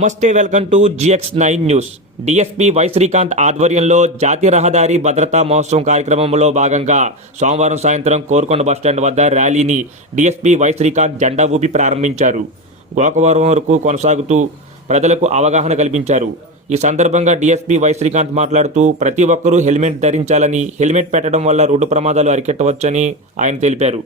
నమస్తే, welcome to GX9 news. DSP Y Srikanth ఆధ్వర్యంలో జాతీయ రహదారి భద్రతా మహోత్సవం కార్యక్రమంలో భాగంగా సోమవారం సాయంత్రం కోరుకొండ బస్టాండ్ వద్ద ర్యాలీని DSP వై శ్రీకాంత్ జెండా ఊపి ప్రారంభించారు. గోకవరం వరకు కొనసాగుతూ ప్రజలకు అవగాహన కల్పించారు. ఈ సందర్భంగా DSP వై శ్రీకాంత్ మాట్లాడుతూ ప్రతి ఒక్కరూ హెల్మెట్ ధరించాలని, హెల్మెట్ పెట్టడం వల్ల రోడ్డు ప్రమాదాలు అరికట్టవచ్చని ఆయన తెలిపారు.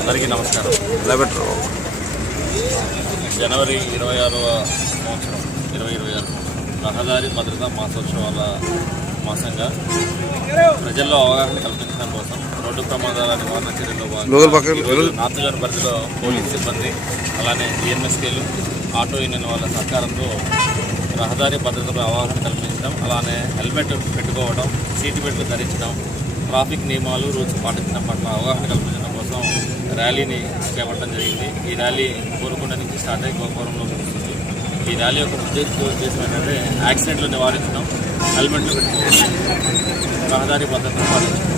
అందరికీ నమస్కారం. జనవరి 26వ సంవత్సరం 2026 రహదారి భద్రతా మాసోత్సవాల మాసంగా ప్రజల్లో అవగాహన కల్పించడం కోసం రోడ్డు ప్రమాదాల నివారణ చర్యల్లో భాగంగా నార్త్ జోన్ పరిధిలో పోలీస్ సిబ్బంది, అలానే DMSKలు, ఆటో యూనియన్ వాళ్ళ సహకారంతో రహదారి భద్రతపై అవగాహన కల్పించడం, అలానే హెల్మెట్ పెట్టుకోవడం, సీటు బెల్ట్లు ధరించడం, ట్రాఫిక్ నియమాలు రూల్స్ పాటించడం పట్ల అవగాహన కల్పించడం కోసం ర్యాలీని చేపట్టడం జరిగింది. ఈ ర్యాలీ కోరుకొండ నుంచి స్టార్ట్ అయ్యి గోకవరంలో ముగుస్తుంది. ఈ ర్యాలీ యొక్క ఉద్దేశం ఏంటంటే యాక్సిడెంట్లు నివారించడం, హెల్మెట్లు పెట్టుకోవడం, రహదారి భద్రతను పాటించడం.